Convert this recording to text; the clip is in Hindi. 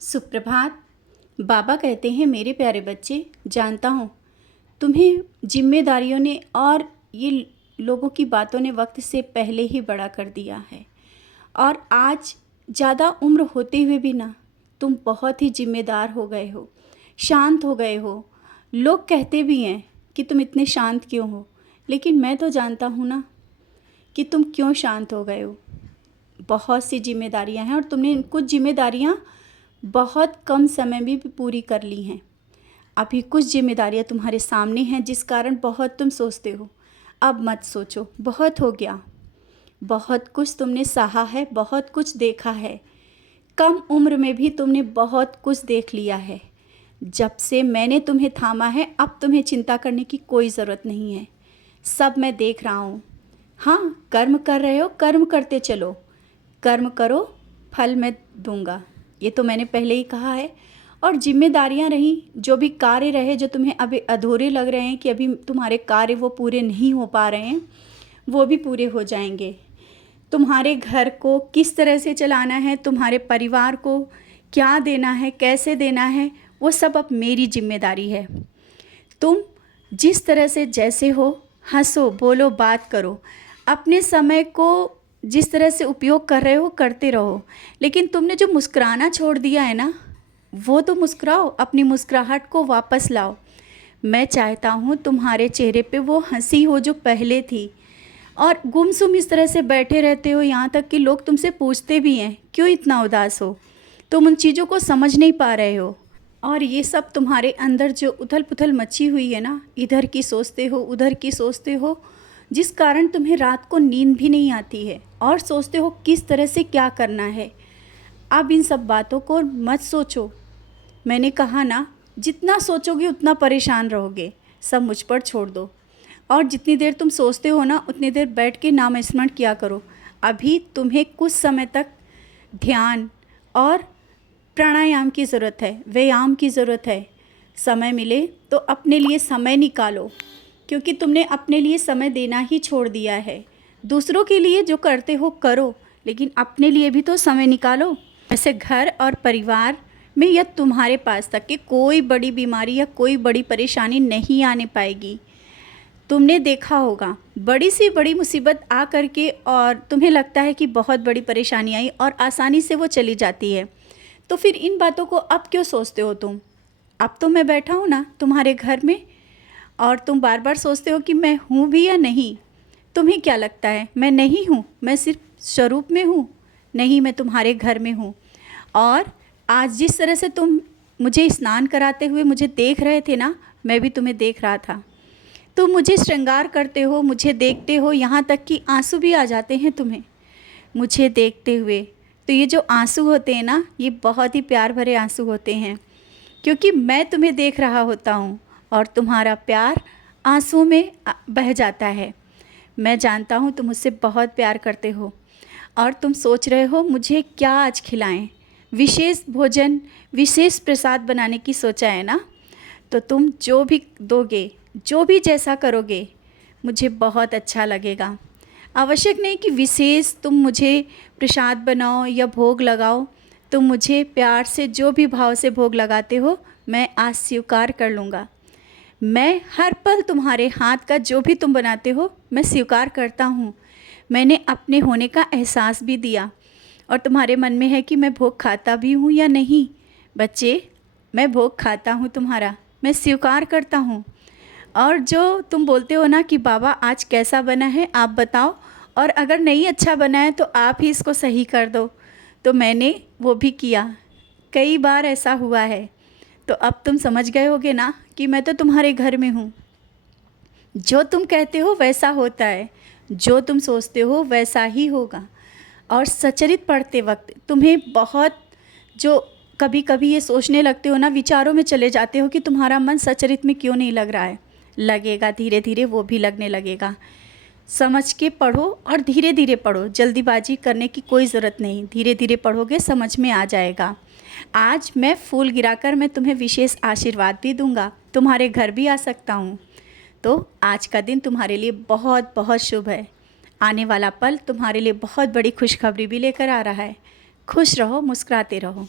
सुप्रभात। बाबा कहते हैं, मेरे प्यारे बच्चे, जानता हूँ तुम्हें जिम्मेदारियों ने और ये लोगों की बातों ने वक्त से पहले ही बड़ा कर दिया है। और आज ज़्यादा उम्र होते हुए भी ना तुम बहुत ही जिम्मेदार हो गए हो, शांत हो गए हो। लोग कहते भी हैं कि तुम इतने शांत क्यों हो, लेकिन मैं तो जानता हूँ ना कि तुम क्यों शांत हो गए हो। बहुत सी जिम्मेदारियाँ हैं और तुमने कुछ जिम्मेदारियाँ बहुत कम समय में भी पूरी कर ली हैं। अभी कुछ जिम्मेदारियाँ तुम्हारे सामने हैं जिस कारण बहुत तुम सोचते हो। अब मत सोचो, बहुत हो गया। बहुत कुछ तुमने सहा है, बहुत कुछ देखा है। कम उम्र में भी तुमने बहुत कुछ देख लिया है। जब से मैंने तुम्हें थामा है, अब तुम्हें चिंता करने की कोई ज़रूरत नहीं है। सब मैं देख रहा हूँ। हाँ, कर्म कर रहे हो, कर्म करते चलो। कर्म करो, फल मैं दूंगा, ये तो मैंने पहले ही कहा है। और जिम्मेदारियां रही, जो भी कार्य रहे जो तुम्हें अभी अधूरे लग रहे हैं कि अभी तुम्हारे कार्य वो पूरे नहीं हो पा रहे हैं, वो भी पूरे हो जाएंगे। तुम्हारे घर को किस तरह से चलाना है, तुम्हारे परिवार को क्या देना है, कैसे देना है, वो सब अब मेरी जिम्मेदारी है। तुम जिस तरह से जैसे हो, हंसो, बोलो, बात करो। अपने समय को जिस तरह से उपयोग कर रहे हो करते रहो। लेकिन तुमने जो मुस्कुराना छोड़ दिया है ना, वो तो मुस्कुराओ, अपनी मुस्कुराहट को वापस लाओ। मैं चाहता हूँ तुम्हारे चेहरे पे वो हंसी हो जो पहले थी। और गुमसुम इस तरह से बैठे रहते हो, यहाँ तक कि लोग तुमसे पूछते भी हैं, क्यों इतना उदास हो? तुम उन चीज़ों को समझ नहीं पा रहे हो। और ये सब तुम्हारे अंदर जो उथल पुथल मची हुई है ना, इधर की सोचते हो, उधर की सोचते हो, जिस कारण तुम्हें रात को नींद भी नहीं आती है और सोचते हो किस तरह से क्या करना है। अब इन सब बातों को मत सोचो। मैंने कहा ना, जितना सोचोगे उतना परेशान रहोगे। सब मुझ पर छोड़ दो। और जितनी देर तुम सोचते हो ना, उतनी देर बैठ के नाम स्मरण किया करो। अभी तुम्हें कुछ समय तक ध्यान और प्राणायाम की ज़रूरत है, व्यायाम की ज़रूरत है। समय मिले तो अपने लिए समय निकालो, क्योंकि तुमने अपने लिए समय देना ही छोड़ दिया है। दूसरों के लिए जो करते हो करो, लेकिन अपने लिए भी तो समय निकालो। ऐसे घर और परिवार में या तुम्हारे पास तक कि कोई बड़ी बीमारी या कोई बड़ी परेशानी नहीं आने पाएगी। तुमने देखा होगा, बड़ी सी बड़ी मुसीबत आ करके और तुम्हें लगता है कि बहुत बड़ी परेशानी आई और आसानी से वो चली जाती है। तो फिर इन बातों को अब क्यों सोचते हो तुम? अब तो मैं बैठा हूँ ना तुम्हारे घर में, और तुम बार बार सोचते हो कि मैं हूँ भी या नहीं। तुम्हें क्या लगता है मैं नहीं हूँ? मैं सिर्फ स्वरूप में हूँ? नहीं, मैं तुम्हारे घर में हूँ। और आज जिस तरह से तुम मुझे स्नान कराते हुए मुझे देख रहे थे ना, मैं भी तुम्हें देख रहा था। तुम मुझे श्रृंगार करते हो, मुझे देखते हो, यहाँ तक कि आंसू भी आ जाते हैं तुम्हें मुझे देखते हुए। तो ये जो आंसू होते हैं ना, ये बहुत ही प्यार भरे आंसू होते हैं, क्योंकि मैं तुम्हें देख रहा होता हूँ और तुम्हारा प्यार आंसुओं में बह जाता है। मैं जानता हूँ तुम मुझसे बहुत प्यार करते हो और तुम सोच रहे हो मुझे क्या आज खिलाएं। विशेष भोजन, विशेष प्रसाद बनाने की सोचा है ना, तो तुम जो भी दोगे, जो भी जैसा करोगे, मुझे बहुत अच्छा लगेगा। आवश्यक नहीं कि विशेष तुम मुझे प्रसाद बनाओ या भोग लगाओ। तुम मुझे प्यार से जो भी भाव से भोग लगाते हो, मैं आज स्वीकार कर लूँगा। मैं हर पल तुम्हारे हाथ का जो भी तुम बनाते हो, मैं स्वीकार करता हूँ। मैंने अपने होने का एहसास भी दिया और तुम्हारे मन में है कि मैं भोग खाता भी हूँ या नहीं। बच्चे, मैं भोग खाता हूँ तुम्हारा, मैं स्वीकार करता हूँ। और जो तुम बोलते हो ना कि बाबा आज कैसा बना है आप बताओ, और अगर नहीं अच्छा बना है तो आप ही इसको सही कर दो, तो मैंने वो भी किया। कई बार ऐसा हुआ है। तो अब तुम समझ गए होगे ना कि मैं तो तुम्हारे घर में हूँ। जो तुम कहते हो वैसा होता है, जो तुम सोचते हो वैसा ही होगा। और सचरित पढ़ते वक्त तुम्हें बहुत, जो कभी कभी ये सोचने लगते हो ना, विचारों में चले जाते हो कि तुम्हारा मन सचरित में क्यों नहीं लग रहा है। लगेगा, धीरे धीरे वो भी लगने लगेगा। समझ के पढ़ो और धीरे धीरे पढ़ो, जल्दीबाजी करने की कोई ज़रूरत नहीं। धीरे धीरे पढ़ोगे, समझ में आ जाएगा। आज मैं फूल गिराकर मैं तुम्हें विशेष आशीर्वाद भी दूंगा, तुम्हारे घर भी आ सकता हूँ। तो आज का दिन तुम्हारे लिए बहुत बहुत शुभ है। आने वाला पल तुम्हारे लिए बहुत बड़ी खुशखबरी भी लेकर आ रहा है। खुश रहो, मुस्कुराते रहो।